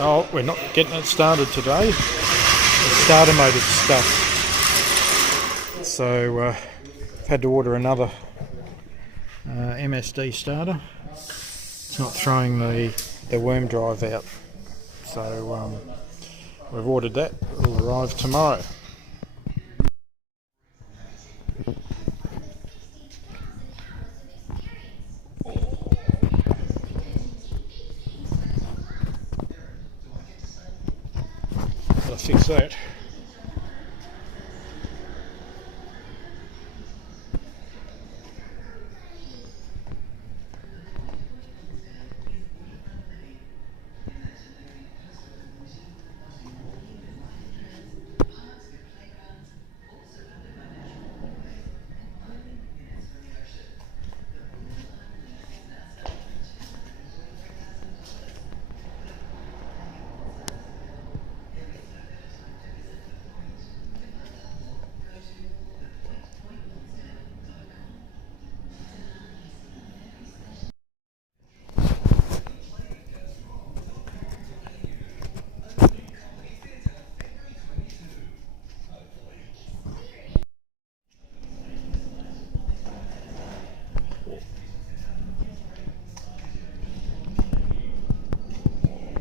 Oh, we're not getting it started today. The starter motor's stuck. So I've had to order another MSD starter. It's not throwing the worm drive out. So we've ordered that. It'll arrive tomorrow. Gotta fix that.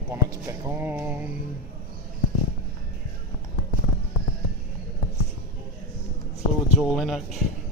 Bonnet's back on. Fluid's all in it.